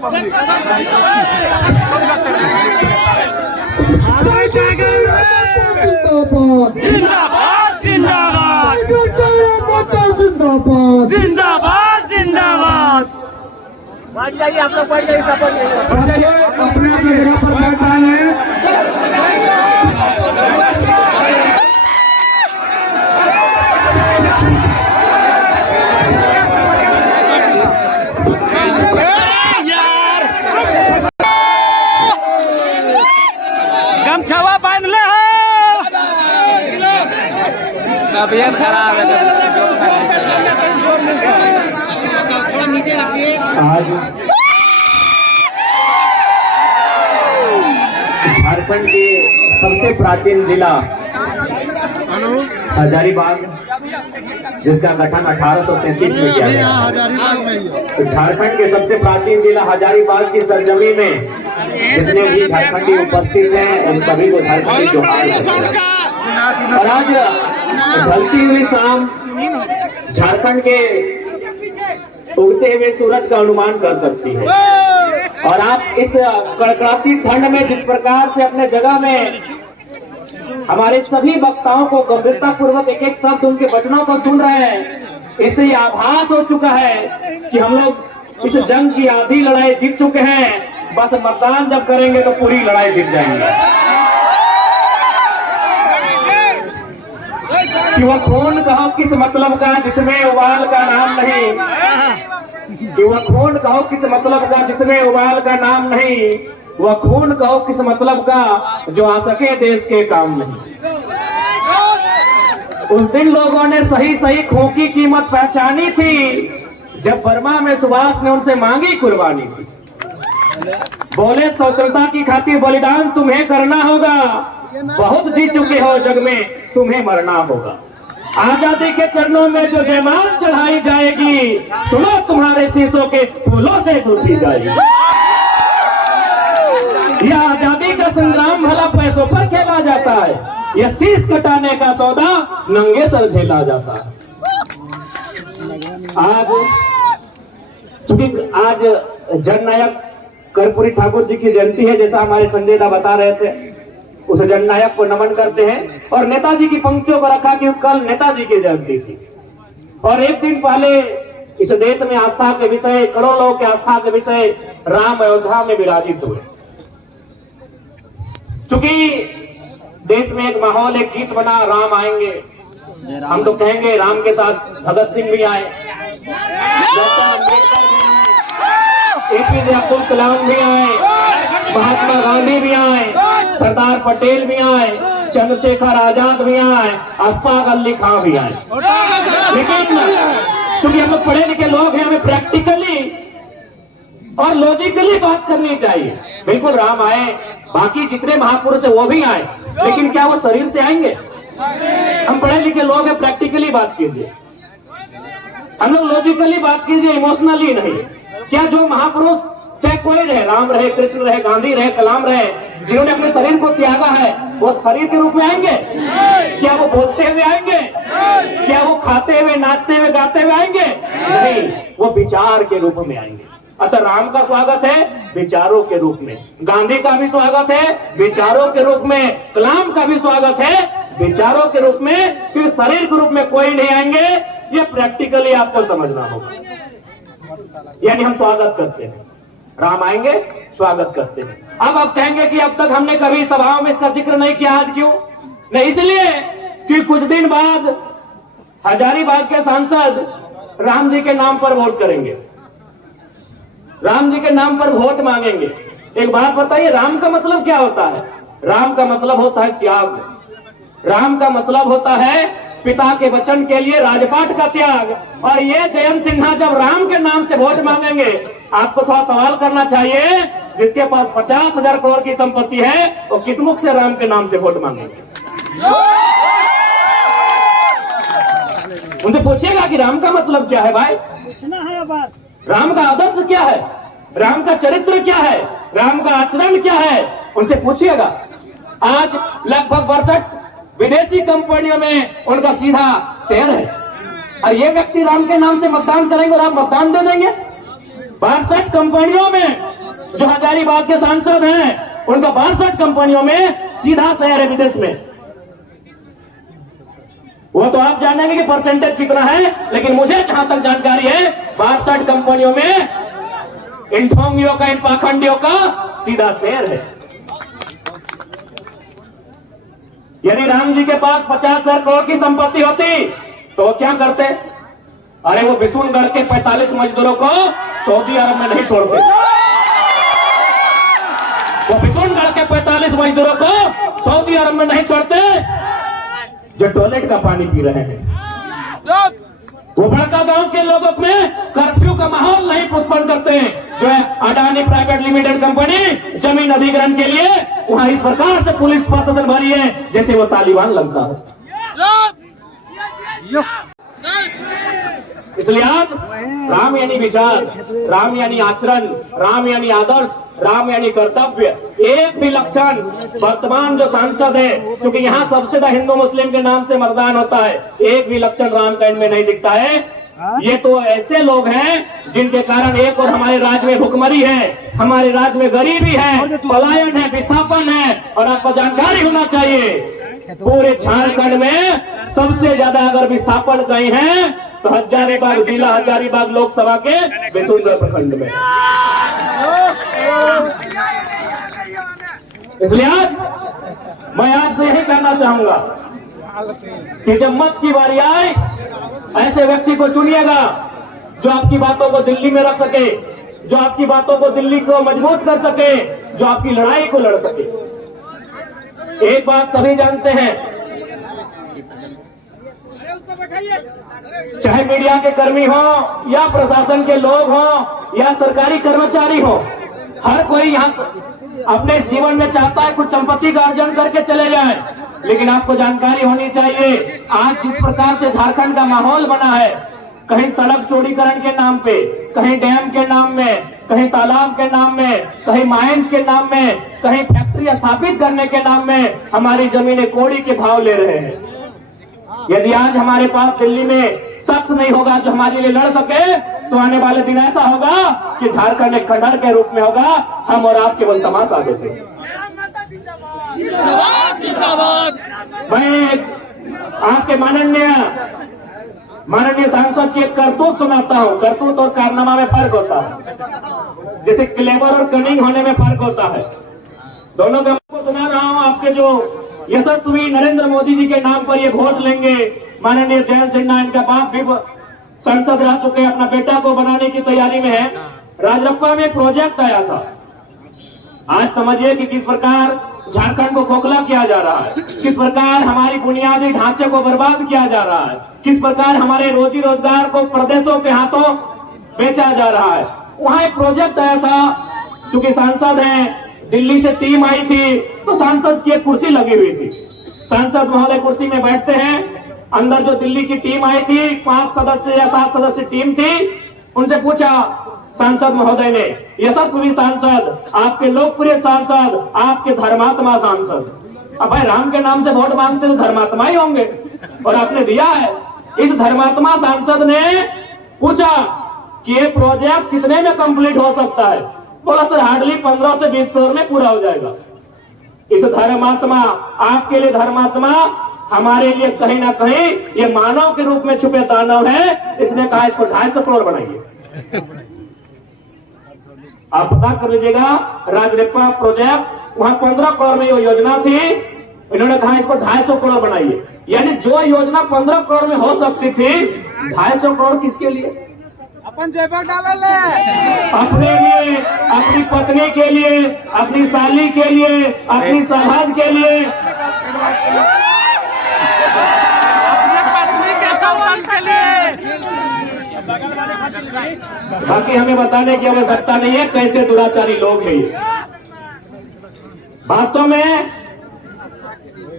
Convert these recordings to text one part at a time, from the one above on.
जिंदाबाद जिंदाबाद जिंदाबाद जिंदाबाद। बैठ जाइए, आप लोग बैठ जाइए, सब बैठ जाइए। अपने अपने जगह पर बैठ रहे हैं। गमछावा बांध ले हो, तबीयत खराब है। आज झारखंड के सबसे प्राचीन जिला हजारीबाग, जिसका गठन 1833 में किया गया। तो झारखंड के सबसे प्राचीन जिला हजारीबाग की सरजमी में जितने भी झारखंडी उपस्थित हैं उन सभी को झारखंडी जोहार। और आज ढलती हुई शाम झारखंड के उगते हुए सूरज का अनुमान कर सकती है। और आप इस कड़कड़ाती ठंड में जिस प्रकार से अपने जगह में हमारे सभी वक्ताओं को गंभीरता पूर्वक एक एक शब्द उनके वचनों को सुन रहे हैं, इससे ये आभास हो चुका है कि हम लोग इस जंग की आधी लड़ाई जीत चुके हैं। बस मतदान जब करेंगे तो पूरी लड़ाई जीत जाएंगे। कि वह खून कहो किस मतलब का जिसमें उबाल का नाम नहीं, कि वह खून कहो किस मतलब का जिसमें उबाल का नाम नहीं, वह खून कहो किस मतलब का जो आ सके देश के काम नहीं। उस दिन लोगों ने सही सही खून की कीमत पहचानी थी जब बर्मा में सुभाष ने उनसे मांगी कुर्बानी थी। बोले स्वतंत्रता की खातिर बलिदान तुम्हें करना होगा, बहुत जी चुके हो जग में तुम्हें मरना होगा। आजादी के चरणों में जो जयमाल चढ़ाई जाएगी, सुनो तुम्हारे शीशों के फूलों से गूंथी जाएगी। यह आजादी का संग्राम भला पैसों पर खेला जाता है, यह शीश कटाने का सौदा नंगे सर झेला जाता है। आज जननायक कर्पूरी ठाकुर जी की जयंती है, जैसा हमारे संजय दा बता रहे थे। उस जननायक को नमन करते हैं और नेताजी की पंक्तियों को रखा कि कल नेताजी की जयंती थी और एक दिन पहले इस देश में आस्था के विषय, करोड़ों लोगों के आस्था के विषय राम अयोध्या में विराजित हुए। चूंकि देश में एक माहौल, एक गीत बना, राम आएंगे, हम तो कहेंगे राम के साथ भगत सिंह भी आए, APJ अब्दुल कलाम भी आए, महात्मा गांधी भी आए, सरदार पटेल भी आए, चंद्रशेखर आजाद भी आए, अशफाक अली खां भी आए। लेकिन क्योंकि हम लोग पढ़े लिखे लोग हैं, हमें प्रैक्टिकली और लॉजिकली बात करनी चाहिए। बिल्कुल राम आए, बाकी जितने महापुरुष है वो भी आए, लेकिन क्या वो शरीर से आएंगे? हम पढ़े लिखे लोग हैं, प्रैक्टिकली बात कीजिए, हम लोग लॉजिकली बात कीजिए, इमोशनली नहीं। क्या जो महापुरुष चाहे कोई रहे, राम रहे, कृष्ण रहे, गांधी रहे, कलाम रहे, जिन्होंने अपने शरीर को त्यागा है, वो शरीर के रूप में आएंगे? क्या वो बोलते हुए आएंगे? क्या वो खाते हुए, नाचते हुए, गाते हुए आएंगे? नहीं, वो विचार के रूप में आएंगे। अतः राम का स्वागत है विचारों के रूप में, गांधी का भी स्वागत है विचारों के रूप में, कलाम का भी स्वागत है विचारों के रूप में। फिर शरीर के रूप में कोई नहीं आएंगे, ये प्रैक्टिकली आपको समझना होगा। यानी हम स्वागत करते हैं, राम आएंगे स्वागत करते हैं। अब आप कहेंगे कि अब तक हमने कभी सभाओं में इसका जिक्र नहीं किया, आज क्यों नहीं? इसलिए कि कुछ दिन बाद हजारीबाग के सांसद राम जी के नाम पर वोट करेंगे, राम जी के नाम पर वोट मांगेंगे। एक बात बताइए, राम का मतलब क्या होता है? राम का मतलब होता है त्याग, राम का मतलब होता है पिता के वचन के लिए राजपाट का त्याग। और ये जयंत सिन्हा जब राम के नाम से वोट मांगेंगे, आपको थोड़ा सवाल करना चाहिए, जिसके पास 50,000 करोड़ की संपत्ति है वो किस मुख से राम के नाम से वोट मांगेंगे? उनसे पूछिएगा कि राम का मतलब क्या है भाई, राम का आदर्श क्या है, राम का चरित्र क्या है, राम का आचरण क्या है, उनसे पूछिएगा। आज लगभग 62 विदेशी कंपनियों में उनका सीधा शेयर है, और ये व्यक्ति राम के नाम से मतदान करेंगे और आप मतदान दे देंगे? 62 कंपनियों में जो हजारीबाग के सांसद हैं उनका 62 कंपनियों में सीधा शेयर है विदेश में। वो तो आप जानेंगे कि परसेंटेज कितना है, लेकिन मुझे जहां तक जानकारी है 62 कंपनियों में इन ढोंगियों का, इन पाखंडियों का सीधा शेयर है। यदि राम जी के पास 50,000 करोड़ की संपत्ति होती तो वो क्या करते? अरे वो बिशुनगढ़ के 45 मजदूरों को सऊदी अरब में नहीं छोड़ते। वो बिशुनगढ़ के 45 मजदूरों को सऊदी अरब में नहीं छोड़ते जो टॉयलेट का पानी पी रहे हैं। वो बड़का गांव के लोगों में कर्फ्यू का माहौल नहीं उत्पन्न करते हैं। जो है अडानी प्राइवेट लिमिटेड कंपनी जमीन अधिग्रहण के लिए वहां इस प्रकार से पुलिस प्रशासन भरी है जैसे वो तालिबान लगता है। इसलिए आज राम यानी विचार, राम यानी आचरण, राम यानी आदर्श, राम यानी कर्तव्य, एक भी लक्षण वर्तमान जो सांसद है, क्योंकि यहाँ सबसे ज्यादा हिंदू मुस्लिम के नाम से मतदान होता है, एक भी लक्षण राम का इनमें नहीं दिखता है। ये तो ऐसे लोग हैं जिनके कारण एक और हमारे राज्य में भुखमरी है, हमारे राज्य में गरीबी है, पलायन है, विस्थापन है। और आपको जानकारी होना चाहिए पूरे झारखंड में सबसे ज्यादा अगर विस्थापन कहीं है तो हजारीबाग जिला, हजारीबाग लोकसभा के बिशुनगढ़ प्रखंड में। इसलिए आज मैं आपसे यही कहना चाहूंगा कि जब मत की बारी आए ऐसे व्यक्ति को चुनिएगा जो आपकी बातों को दिल्ली में रख सके, जो आपकी बातों को दिल्ली को मजबूत कर सके, जो आपकी लड़ाई को लड़ सके। एक बात सभी जानते हैं, चाहे मीडिया के कर्मी हो या प्रशासन के लोग हो या सरकारी कर्मचारी हो, हर कोई यहाँ अपने जीवन में चाहता है कुछ संपत्ति का अर्जन करके चले जाए। लेकिन आपको जानकारी होनी चाहिए आज जिस प्रकार से झारखंड का माहौल बना है, कहीं सड़क चौड़ीकरण के नाम पे, कहीं डैम के नाम में, कहीं तालाब के नाम में, कहीं माइंस के नाम में, कहीं फैक्ट्री स्थापित करने के नाम में हमारी जमीनें कौड़ी के भाव ले रहे हैं। यदि आज हमारे पास दिल्ली में शख्स नहीं होगा जो हमारे लिए लड़ सके तो आने वाले दिन ऐसा होगा कि झारखंड एक खंडहर के रूप में होगा, हम और आप केवल तमाशा देखेंगे। मैं आपके माननीय सांसद की एक करतूत सुनाता हूँ। करतूत और कारनामा में फर्क होता है, जैसे क्लेवर और कनिंग होने में फर्क होता है। दोनों का आपको सुना रहा हूँ। आपके जो यशस्वी नरेंद्र मोदी जी के नाम पर ये वोट लेंगे, माननीय जयंत सिन्हा इनका बाप भी संसद रह चुके, अपना बेटा को बनाने की तैयारी में है। राजरप्पा में प्रोजेक्ट आया था। आज समझिए कि किस प्रकार झारखंड को खोखला किया जा रहा है, किस प्रकार हमारी बुनियादी ढांचे को बर्बाद किया जा रहा है, किस प्रकार हमारे रोजी रोजगार को प्रदेशों के हाथों बेचा जा रहा है। वहां एक प्रोजेक्ट आया था, चूंकि सांसद हैं, दिल्ली से टीम आई थी तो सांसद की एक कुर्सी लगी हुई थी। सांसद महोदय कुर्सी में बैठते हैं, अंदर जो दिल्ली की टीम आई थी 5 सदस्य या 7 सदस्य टीम थी, उनसे पूछा सांसद महोदय ने, यशस्वी सांसद, आपके लोकप्रिय सांसद, आपके धर्मात्मा सांसद, अब भाई राम के नाम से वोट मांगते तो धर्मात्मा ही होंगे और आपने दिया है। इस धर्मात्मा सांसद ने पूछा कि ये प्रोजेक्ट कितने में कंप्लीट हो सकता है? बोला सर हार्डली 15 से 20 करोड़ में पूरा हो जाएगा। इस धर्मात्मा, आपके लिए धर्मात्मा, हमारे लिए कहीं ना कहीं ये मानव के रूप में छुपे दानव है। इसने कहा इसको 250 करोड़ बनाइए। आप पता कर लीजिएगा, राजरप्पा प्रोजेक्ट वहां 15 करोड़ में योजना थी, इन्होंने कहा इसको 250 करोड़ बनाइए। यानी जो योजना 15 करोड़ में हो सकती थी, 250 करोड़ किसके लिए? अपन जेबर डाल ले, अपने लिए, अपनी पत्नी के लिए, अपनी साली के लिए, अपनी सरहद के लिए, अपने पत्नी के संबंध के लिए। बाकी हमें बताने की आवश्यकता नहीं है कैसे दुराचारी लोग हैं ये। वास्तव में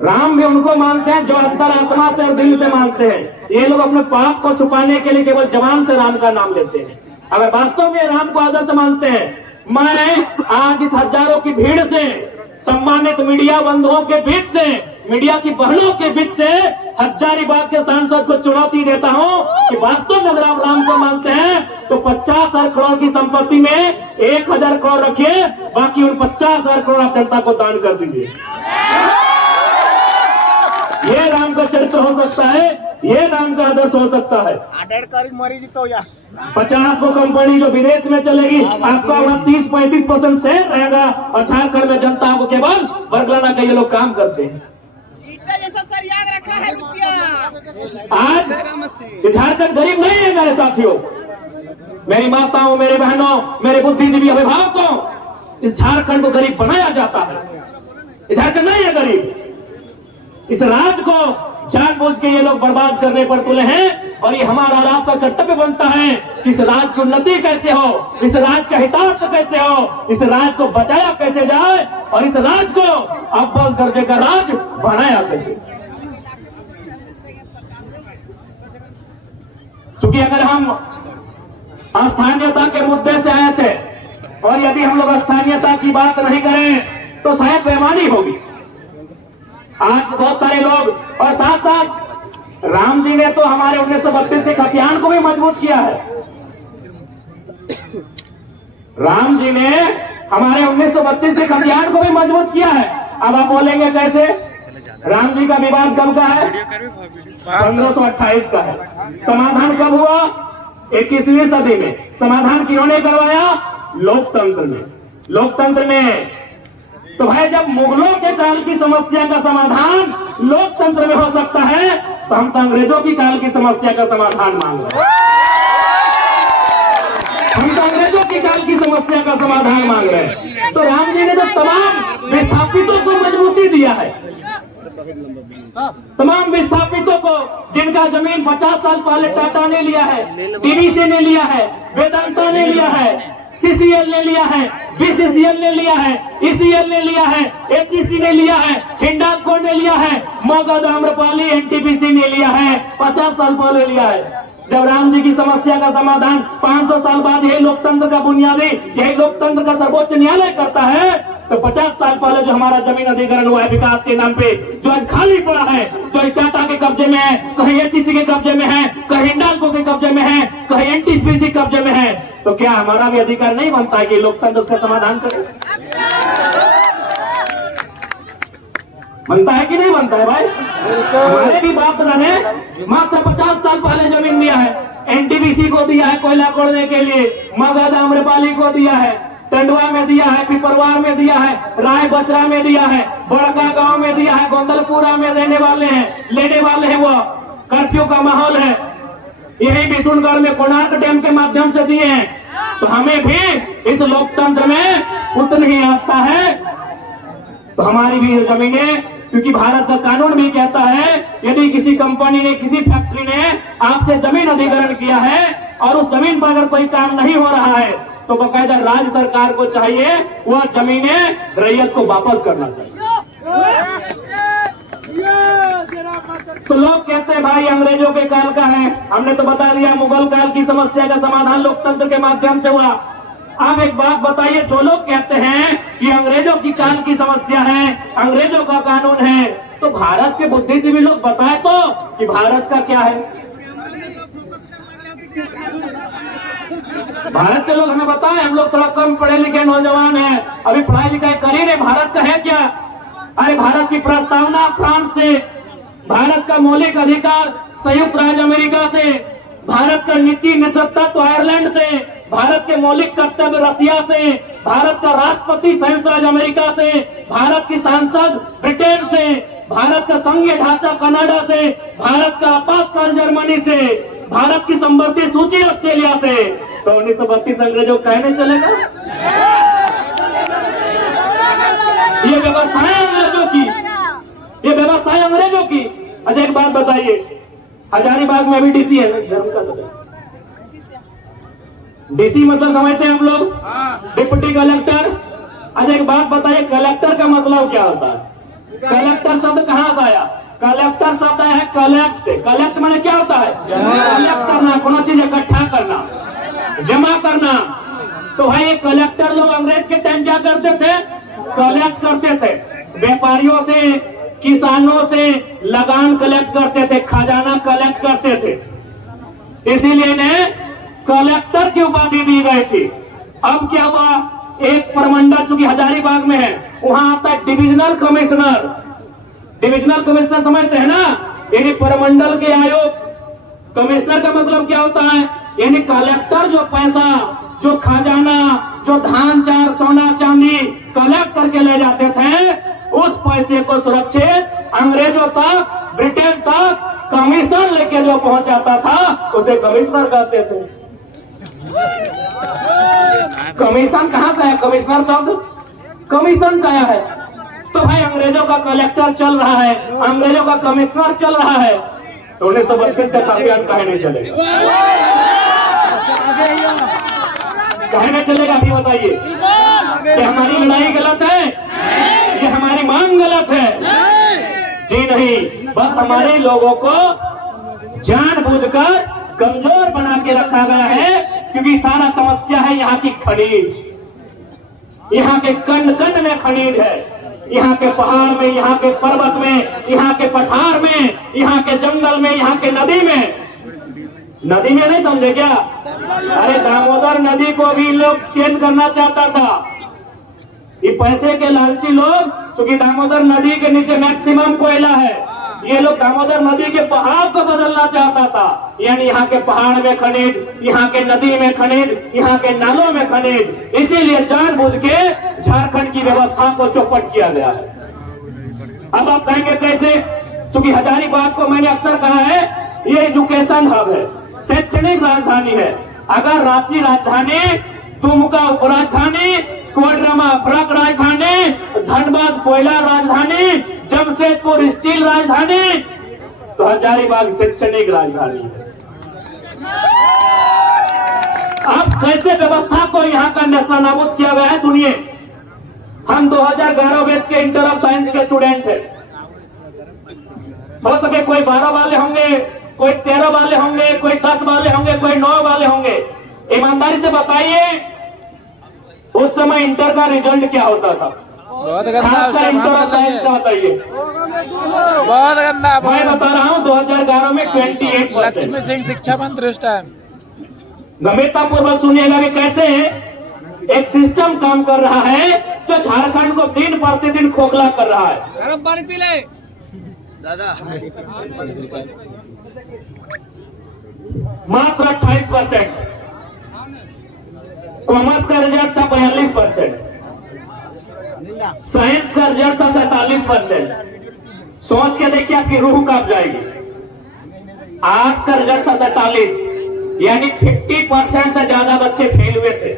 राम भी उनको मानते हैं जो अंतरात्मा से और दिल से मानते हैं। ये लोग अपने पाप को छुपाने के लिए केवल जबान से राम का नाम लेते हैं। अगर वास्तव में राम को आदर्श मानते हैं, मैं आज इस हजारों की भीड़ से, सम्मानित मीडिया बंधुओं के बीच से, मीडिया की बहनों के बीच से हजारीबाग के सांसद को चुनौती देता हूं कि वास्तव में अगर आप राम को मानते हैं तो 50,000 करोड़ की संपत्ति में 1,000 करोड़ रखिए, बाकी उन 50,000 करोड़ आप जनता को दान कर दीजिए। ये राम का चरित्र हो सकता है, ये राम का आदर्श हो सकता है। 50 को कंपनी जो विदेश में चलेगी, आपका वहाँ 30-35% शेयर रहेगा और झारखंड में जनता को केवल बरगलाना का ये लोग काम करते हैं। जैसा सरयाग रखा है रुपया। आज झारखंड गरीब नहीं है मेरे साथियों, मेरी माताओं, मेरे बहनों, मेरे बुद्धिजीवी अभिभावकों, इस झारखंड को गरीब बनाया जाता है। झारखंड नहीं है गरीब। इस राज्य को जानबूझ के ये लोग बर्बाद करने पर तुले हैं और ये हमारा और आपका कर्तव्य बनता है कि इस राज्य की उन्नति कैसे हो, इस राज्य का हितार्थ कैसे हो, इस राज्य को बचाया कैसे जाए और इस राज्य को अव्वल दर्जे का राज्य बनाया कैसे। क्योंकि अगर हम स्थानीयता के मुद्दे से आए थे और यदि हम लोग स्थानीयता की बात नहीं करें तो शायद बेईमानी होगी। आज बहुत सारे लोग, और साथ साथ राम जी ने तो हमारे 1932 के खतियान को भी मजबूत किया है। राम जी ने हमारे 1932 के खतियान को भी मजबूत किया है। अब आप बोलेंगे कैसे? राम जी का विवाद कब का है? 1528 का है। समाधान कब हुआ? 21वीं सदी में। समाधान किन्होंने करवाया? लोकतंत्र में। लोकतंत्र में तो भाई जब मुगलों के काल की समस्या का समाधान लोकतंत्र में हो सकता है तो हम तो अंग्रेजों की काल की समस्या का समाधान मांग रहे हैं। हम तो अंग्रेजों की काल की समस्या का समाधान मांग रहे हैं। तो राम जी ने तो तमाम विस्थापितों को मजबूती दिया है। तमाम विस्थापितों को जिनका जमीन 50 साल पहले टाटा ने लिया है, डीवीसी ने लिया है, वेदांता ने लिया है, सीसीएल ने लिया है, बीसीसीएल ने लिया है, ईसीएल ने लिया है, एचईसी ने लिया है, हिंडाल्को ने लिया है, मगध, आम्रपाली, एनटीपीसी ने लिया है, 50 साल पहले लिया है। जब राम जी की समस्या का समाधान 500 साल बाद यही लोकतंत्र का बुनियादी, यही लोकतंत्र का सर्वोच्च न्यायालय करता है, तो 50 साल पहले जो हमारा जमीन अधिग्रहण हुआ है विकास के नाम पे, जो आज खाली पड़ा है, जो टाटा के कब्जे में है, कहीं एचईसी के कब्जे में है, कहीं हिंडाल्को के कब्जे में है, कहीं एनटीपीसी कब्जे में है, तो क्या हमारा भी अधिकार नहीं बनता है कि लोकतंत्र उसका समाधान करे? बनता है कि नहीं बनता है भाई? हमारे भी बाप दादा ने मात्र 50 साल पहले जमीन दिया है। एनटीपीसी को दिया है कोयला खोदने के लिए, मगध, आम्रपाली को दिया है, टंडवा में दिया है, पिपरवार में दिया है, राय बचरा में दिया है, बड़का गांव में दिया है, गोंदलपुरा में लेने वाले हैं। वो कर्फ्यू का माहौल है। यही बिशुनगढ़ में कोणार्क डैम के माध्यम से दिए हैं। तो हमें भी इस लोकतंत्र में उतनी ही आस्था है। तो हमारी भी जमीनें, क्योंकि भारत का कानून भी कहता है यदि किसी कंपनी ने, किसी फैक्ट्री ने आपसे जमीन अधिग्रहण किया है और उस जमीन पर अगर कोई काम नहीं हो रहा है तो बकायदा राज्य सरकार को चाहिए वह जमीनें रैयत को वापस करना चाहिए। तो लोग कहते हैं भाई अंग्रेजों के काल का है, हमने तो बता दिया मुगल काल की समस्या का समाधान लोकतंत्र के माध्यम से हुआ। आप एक बात बताइए, जो लोग कहते हैं कि अंग्रेजों की काल की समस्या है, अंग्रेजों का कानून है, तो भारत के बुद्धिजीवी लोग बताए तो कि भारत का क्या है? भारत के लोग हमें बताएं, हम लोग थोड़ा कम पढ़े लिखे नौजवान हैं, अभी पढ़ाई लिखाई कर ही नहीं। भारत का है क्या? अरे भारत की प्रस्तावना फ्रांस से, भारत का मौलिक अधिकार संयुक्त राज्य अमेरिका से, भारत का नीति नेतृत्व आयरलैंड से, भारत के मौलिक कर्तव्य रसिया से, भारत का राष्ट्रपति संयुक्त राज्य अमेरिका से, भारत की सांसद ब्रिटेन से, भारत का संघीय ढांचा कनाडा से, भारत का आपातकाल जर्मनी से, भारत की संवर्ती सूची ऑस्ट्रेलिया से। तो 1932 अंग्रेजों कहने चलेगा? ये व्यवस्थाएं अंग्रेजों की, ये व्यवस्थाएं अंग्रेजों की। अच्छा एक बात बताइए, हजारीबाग में अभी डीसी है, धर्म का डीसी मतलब समझते हैं हम लोग? Deputy collector. अच्छा एक बात बताइए, कलेक्टर का मतलब क्या होता है? कलेक्टर शब्द कहाँ से आया? कलेक्टर शब्द आया है कलेक्ट से। कलेक्ट माने क्या होता है? कलेक्ट करना, कोनो चीज इकट्ठा करना, जमा करना। तो भाई ये कलेक्टर लोग अंग्रेज के टाइम क्या करते थे? कलेक्ट करते थे व्यापारियों से, किसानों से लगान कलेक्ट करते थे, खजाना कलेक्ट करते थे, इसीलिए इन्हें कलेक्टर की उपाधि दी गई थी। अब क्या हुआ, एक प्रमंडल चूंकि हजारीबाग में है, वहां आता है डिविजनल कमिश्नर। डिविजनल कमिश्नर समझते हैं ना, यानी प्रमंडल के आयुक्त। कमिश्नर का मतलब क्या होता है, यानी कलेक्टर जो पैसा, जो खजाना, जो धान चार सोना चांदी कलेक्ट करके ले जाते थे, उस पैसे को सुरक्षित अंग्रेजों तक, ब्रिटेन तक कमीशन लेके जो पहुंचाता था उसे कमिश्नर कहते थे। कमीशन कहां से आया, कमिश्नर शब्द कमीशन से आया है। तो भाई अंग्रेजों का कलेक्टर चल रहा है, अंग्रेजों का कमिश्नर चल रहा है, तो 1932 का अभियान काहे नहीं चलेगा, काहे नहीं चलेगा अभी बताइए। क्या हमारी लड़ाई गलत है, ये हमारी मांग गलत है? जी नहीं, बस हमारे लोगों को जानबूझकर कमजोर बना के रखा गया है, क्योंकि सारा समस्या है यहाँ की खनिज, यहाँ के कंड कंड में खनिज है, यहाँ के पहाड़ में, यहाँ के पर्वत में, यहाँ के पठार में, यहाँ के जंगल में, यहाँ के नदी में। नदी में नहीं समझे क्या? अरे दामोदर नदी को भी लोग चेंज करना चाहता था। ये पैसे के लालची लोग, क्योंकि दामोदर नदी के नीचे मैक्सिमम कोयला है, ये लोग दामोदर नदी के बहाव को बदलना चाहता था। यानी यहाँ के पहाड़ में खनिज, यहाँ के नदी में खनिज, यहाँ के नालों में खनिज, इसीलिए जानबूझ के झारखंड की व्यवस्था को चौपट किया गया है। अब आप कहेंगे कैसे? क्योंकि हजारीबाग को मैंने अक्सर कहा है, ये एजुकेशन हब है, शैक्षणिक राजधानी है। अगर रांची राजधानी, दुमका उपराजधानी, कोडरमा अपराक राजधानी, धनबाद कोयला राजधानी, जमशेदपुर स्टील राजधानी, तो हजारीबाग शैक्षणिक राजधानी है। अब कैसे व्यवस्था को यहाँ का नेस्तनाबूद किया गया है सुनिए। हम 2011 बैच के इंटर ऑफ साइंस के स्टूडेंट थे। हो सके कोई 12 वाले होंगे, कोई 13 वाले होंगे, कोई 10 वाले होंगे, कोई 9 वाले होंगे। ईमानदारी से बताइए उस समय इंटर का रिजल्ट क्या होता था? खासकर इंटर ऑफ साइंस का बताइए। बहुत गंदा। मैं बता रहा हूँ 2011 में 28%। लक्ष्मी सिंह शिक्षा मंत्री उस टाइम। गंभीरता पूर्वक सुनिएगा कि कैसे एक सिस्टम काम कर रहा है जो झारखंड को दिन प्रतिदिन खोखला कर रहा है। गरम पानी पी ले दादा। मात्र 28%। कॉमर्स का रिजल्ट था 42%, साइंस का रिजल्ट था 47%। सोच के देखिए आपकी रूह कांप जाएगी। आर्ट्स का रिजल्ट था 47, यानी 50% से ज्यादा बच्चे फेल हुए थे।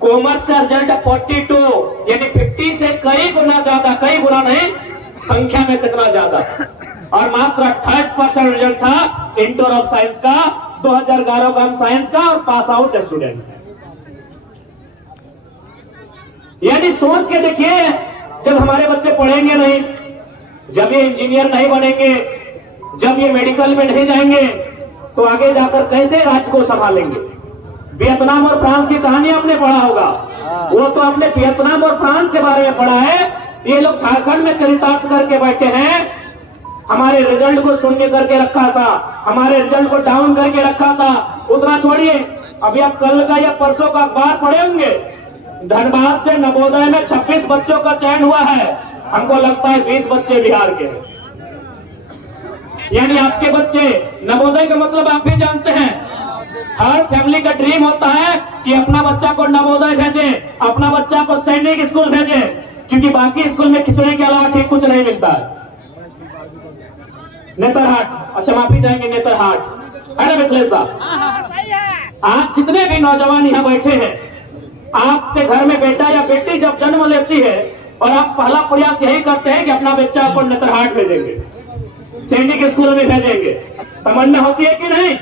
कॉमर्स का रिजल्ट 42, यानी 50 से कई गुना ज्यादा, कई गुना नहीं, संख्या में कितना ज्यादा। और मात्र 28% रिजल्ट था इंटर ऑफ साइंस का, 2011 का हम साइंस का और पास आउट स्टूडेंट है। यानी सोच के देखिए, जब हमारे बच्चे पढ़ेंगे नहीं, जब ये इंजीनियर नहीं बनेंगे, जब ये मेडिकल में नहीं जाएंगे, तो आगे जाकर कैसे राज्य को संभालेंगे? वियतनाम और फ्रांस की कहानी आपने पढ़ा होगा, वो तो आपने वियतनाम और फ्रांस के बारे में पढ़ा है। ये लोग झारखंड में चरितार्थ करके बैठे हैं। हमारे रिजल्ट को शून्य करके रखा था, हमारे रिजल्ट को डाउन करके रखा था। उतना छोड़िए, अभी आप कल का या परसों का अखबार पढ़े होंगे, धनबाद से नवोदय में 26 बच्चों का चयन हुआ है। हमको लगता है 20 बच्चे बिहार के हैं। यानी आपके बच्चे, नवोदय का मतलब आप भी जानते हैं, हर फैमिली का ड्रीम होता है कि अपना बच्चा को नवोदय भेजें, अपना बच्चा को सैनिक स्कूल भेजें, क्योंकि बाकी स्कूल में खिचड़ी के अलावा ठीक कुछ नहीं मिलता है। नेतरहाट, अच्छा माफी चाहेंगे, नेतरहाट है ना मिथिलेश साहब? आप जितने भी नौजवान यहाँ बैठे हैं, आपके घर में बेटा या बेटी जब जन्म लेती है और आप पहला प्रयास यही करते हैं कि अपना बच्चा को नेतरहाट भेजेंगे, सैनिक स्कूल में भेजेंगे। तमन्ना होती है कि नहीं?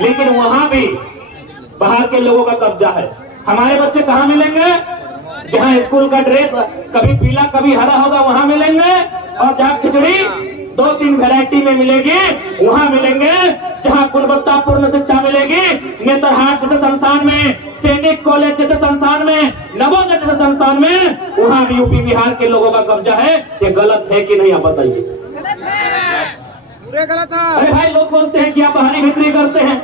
लेकिन वहां भी बाहर के लोगों का कब्जा है। हमारे बच्चे कहाँ मिलेंगे? जहाँ स्कूल का ड्रेस कभी पीला कभी हरा होगा वहां मिलेंगे, और जहाँ खिचड़ी 2-3 वैरायटी में मिलेगी वहां मिलेंगे। जहां गुणवत्तापूर्ण शिक्षा मिलेगी, नेतरहाट जैसे संस्थान में, सैनिक कॉलेज जैसे संस्थान में, नवोदय जैसे संस्थान में, वहां भी यूपी बिहार के लोगों का कब्जा है। ये गलत है कि नहीं, आप बताइए। पूरे गलत है। अरे भाई, लोग बोलते हैं कि आप बाहरी बिक्री करते हैं।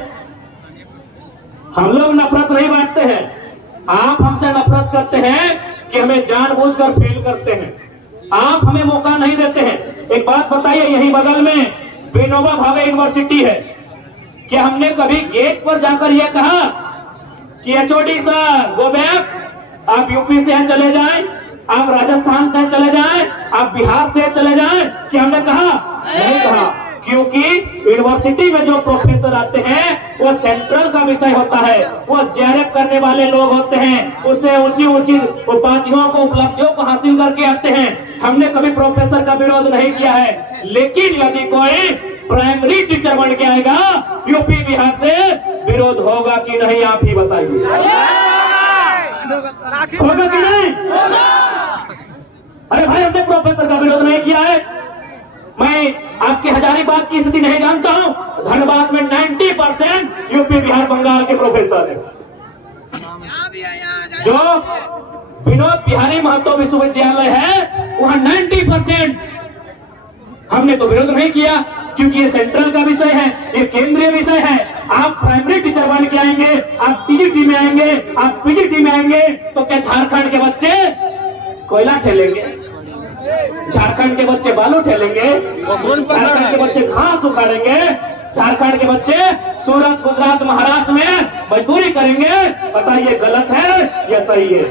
हम लोग नफरत नहीं बांटते हैं, आप हमसे नफरत करते हैं कि हमें जानबूझकर फेल करते हैं, आप हमें मौका नहीं देते हैं। एक बात बताइए, यही बगल में विनोबा भावे यूनिवर्सिटी है, क्या हमने कभी गेट पर जाकर यह कहा कि एचओडी सर गो बैक, आप यूपी से चले जाएं, आप राजस्थान से चले जाएं, आप बिहार से चले जाएं? क्या हमने कहा? नहीं कहा, क्योंकि यूनिवर्सिटी में जो प्रोफेसर आते हैं वो सेंट्रल का विषय होता है, वो जेआरएफ करने वाले लोग होते हैं, उससे ऊंची ऊंची उपाधियों को, उपलब्धियों को हासिल करके आते हैं। हमने कभी प्रोफेसर का विरोध नहीं किया है, लेकिन यदि कोई प्राइमरी टीचर बन के आएगा यूपी बिहार से, विरोध होगा कि नहीं, आप ही बताइए। होगा कि नहीं? अरे भाई, हमने प्रोफेसर का विरोध नहीं किया है। मैं आपके हजारीबाग की स्थिति नहीं जानता हूं, धनबाद में 90% यूपी बिहार बंगाल के प्रोफेसर हैं। जो विनोद बिहारी महतो विश्वविद्यालय है वहां 90%। हमने तो विरोध नहीं किया, क्योंकि ये सेंट्रल का विषय है, ये केंद्रीय विषय है। आप प्राइमरी टीचर बन के आएंगे, आप टीजीटी में आएंगे, आप पीजीटी में आएंगे, तो क्या झारखंड के बच्चे कोयला ठेलेंगे? झारखंड के बच्चे बालू ठेलेंगे? झारखंड के बच्चे घास उखाड़ेंगे? झारखंड के बच्चे सूरत, गुजरात, महाराष्ट्र में मजदूरी करेंगे? बताइए, गलत है या सही है?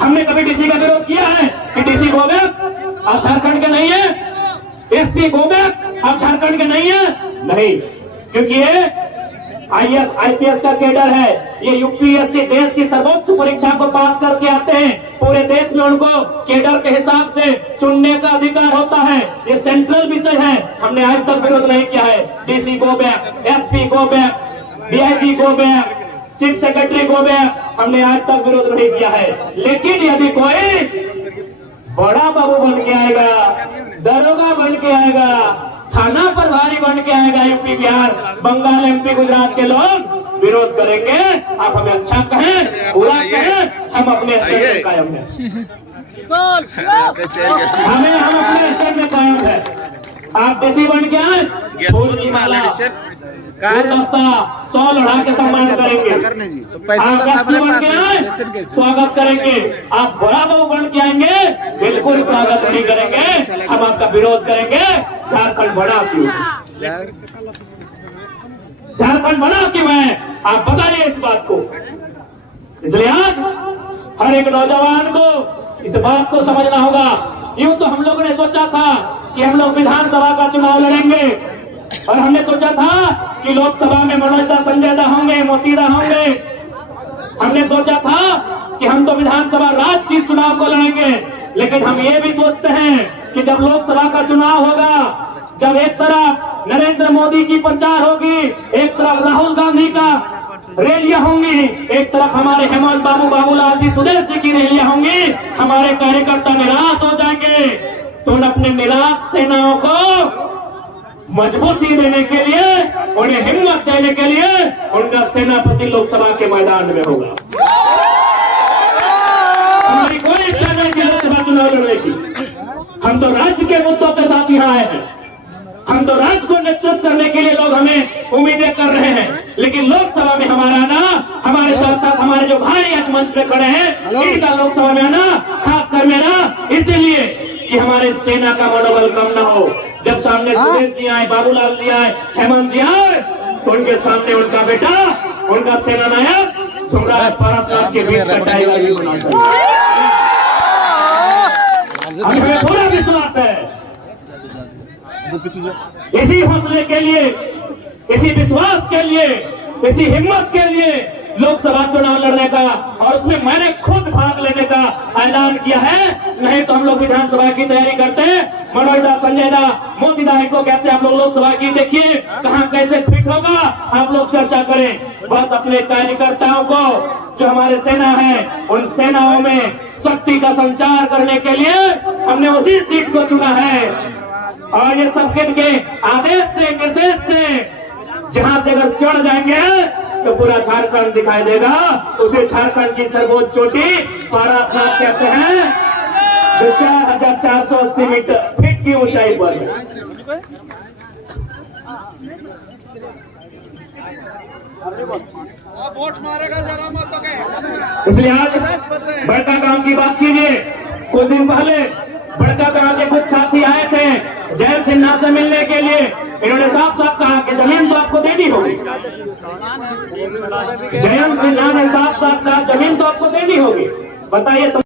हमने कभी डीसी का विरोध किया है कि डीसी गो बैक, आप झारखंड के नहीं है? एसपी गो बैक, आप झारखंड के नहीं है? नहीं, क्योंकि ये आईएएस आईपीएस का कैडर है, ये यूपीएससी देश की सर्वोच्च परीक्षा को पास करके आते हैं। पूरे देश में उनको कैडर के हिसाब से चुनने का अधिकार होता है, ये सेंट्रल विषय है। हमने आज तक विरोध नहीं किया है। DC go back, SP go back, DIG go back, chief secretary go back, हमने आज तक विरोध नहीं किया है। लेकिन यदि कोई बड़ा बाबू बन के आएगा, दरोगा बन के आएगा, थाना प्रभारी बन के आएगा, यूपी बिहार बंगाल एमपी गुजरात के लोग विरोध करेंगे। आप हमें अच्छा कहें, बुरा कहें, हम अपने स्टैंड में कायम हैं। हम अपने स्टैंड में कायम है। आप डीसी बन के आए, फूल की माला, गुलदस्ता, 100 लड़ा के सम्मान करेंगे। आप बन के आए, स्वागत करेंगे। आप बड़ा बाबू बन के आएंगे, बिल्कुल स्वागत नहीं करेंगे, हम आपका विरोध करेंगे। झारखंड बड़ा क्यों? झारखंड बना क्यों है? आप बताइए इस बात को। इसलिए आज हर एक नौजवान को इस बात को समझना होगा। यूं तो हम लोगों ने सोचा था कि हम लोग विधानसभा का चुनाव लड़ेंगे, और हमने सोचा था कि लोकसभा में मनोज दा, संजय दा होंगे, मोती दा होंगे। हमने सोचा था कि हम तो विधानसभा राज की चुनाव को लड़ेंगे। लेकिन हम ये भी सोचते हैं कि जब लोकसभा का चुनाव होगा, जब एक तरफ नरेंद्र मोदी की प्रचार होगी, एक तरफ राहुल गांधी का रैलियां होंगी, एक तरफ हमारे हेमंत बाबू, बाबूलाल जी, सुदेश जी की रैलियां होंगी, हमारे कार्यकर्ता निराश हो जाएंगे। तो अपने निराश सेनाओं को मजबूती देने के लिए, उन्हें हिम्मत देने के लिए, उनका सेनापति लोकसभा के मैदान में होगा। हमारी कोई इच्छा नहीं कि लोकसभा चुनाव लड़ने की। हम तो राज्य के मुद्दों के साथ यहाँ आए हैं, हम तो राज्य को नेतृत्व करने के लिए लोग हमें उम्मीदें कर रहे हैं। लेकिन लोकसभा में हमारा आना, हमारे साथ साथ हमारे जो भाई आज मंच पे खड़े हैं, इनका लोकसभा में आना, खासकर मेरा, इसीलिए कि हमारे सेना का मनोबल कम ना हो। जब सामने सुरेश जी आए, बाबूलाल जी आए, हेमंत जी आए, तो उनके सामने उनका बेटा, उनका सेना नायक सम्राट पारसनाथ के बीच का टाइगर भी बना चाहिए। हमें पूरा विश्वास है। इसी हौसले के लिए, इसी विश्वास के लिए, इसी हिम्मत के लिए लोकसभा चुनाव लड़ने का, और उसमें मैंने खुद भाग लेने का ऐलान किया है। नहीं तो हम लोग विधानसभा की तैयारी करते हैं, मनोज दा, संजय दा, मोती दा को कहते हैं हम लोग लोकसभा की, देखिए कहां कैसे फिट होगा, आप लोग चर्चा करें। बस अपने कार्यकर्ताओं को, जो हमारे सेना है, उन सेनाओं में शक्ति का संचार करने के लिए हमने उसी सीट को चुना है। और ये सबके के आदेश से, निर्देश से जहां से अगर चढ़ जाएंगे तो पूरा झारखंड दिखाई देगा। उसे झारखंड की सर्वोच्च चोटी पारासात कहते हैं, जो 4480 मीटर फीट की ऊंचाई पर है। वोट मारेगा जरा मत तो इसलिए आज बड़का गांव की बात कीजिए। कुछ दिन पहले बड़का गांव के कुछ साथी आए थे जयंत सिन्हा से मिलने के लिए। इन्होंने साफ साफ कहा कि जमीन तो आपको देनी होगी। जयंत सिन्हा ने साफ साफ कहा जमीन तो आपको देनी होगी। बताइए तो